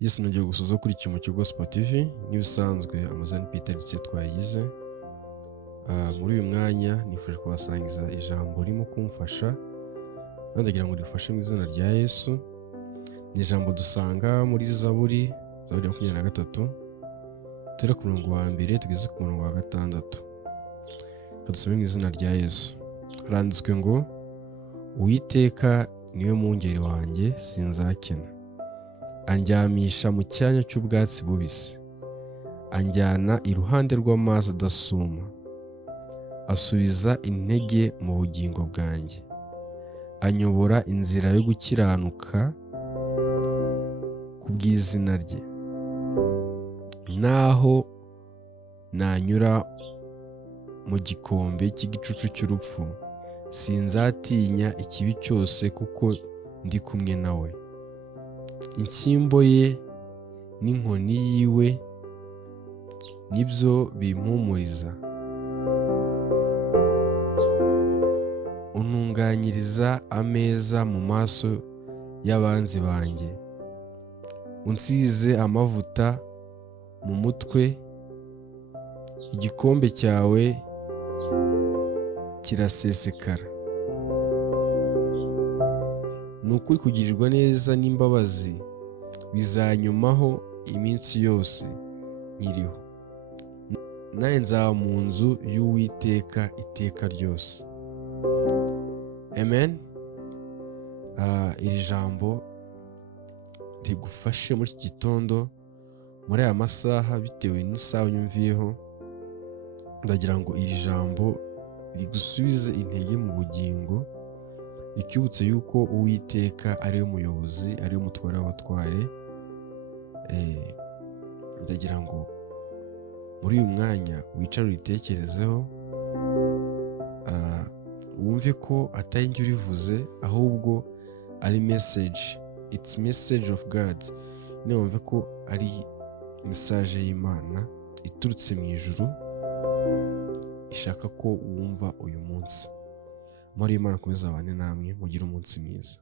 Yesu nongeye gusoza kuri Umucyo Gospel TV nk'ibisanzwe amazani Peter ndetse twayize. Muri uyu mwanya nifuje kubasangiza ijambo rimo kumfasha ndagira ngo rifashe mu izina rya Yesu. Ni ijambo dusanga muri Zaburi 23 turi ku murongo wa 1 tugeze ku murongo wa 6. Kadusome mu izina rya Yesu. Haranditswe ngo Uwiteka niwe mwungeri wanjye sinzakena. Andyamisha mu cyanya cy'ubwatsi bubisi, anjyana iruhande rw'amazi adasuma, asubiza intege mu bugingo bwanjye, anyobora inzira yo gukiranuka ku bw'izina rye. Naho nanyura mu gikombe cy'igicucu cy'urupfu, sinzatinya ikibi cyose kuko ndi kumwe nawe. Inshyimbo ye n'inkoni yiwe nibyo bimpumuriza. Untunganyiriza ameza mu maso y'abanzi banjye, unsize amavuta mu mutwe, igikombe cyawe kirasesekara. Ni ukuri kugirirwa neza n'imbabazi bizanyumaho iminsi yose nkiriho, nawe nzaba mu nzu y'Uwiteka iteka ryose. Amen. Iri jambo rigufashe muri iki gitondo, muri aya masaha bitewe n'isaha unyumviyeho. Ndagira ngo iri jambo rigusubize intege mu bugingo, rikibutse yuko Uwiteka ari we muyobozi, ari we mutware w'abatware. Ndagira ngo muri uyu mwanya wicare uritekerezeho, wumve ko atari njye urivuze ahubwo ari message, it's message of God. Wumve ko ari message y'Imana iturutse mu ijuru ishaka ko wumva uyu munsi. Muri Imana komeza abane namwe, mugire umunsi mwiza.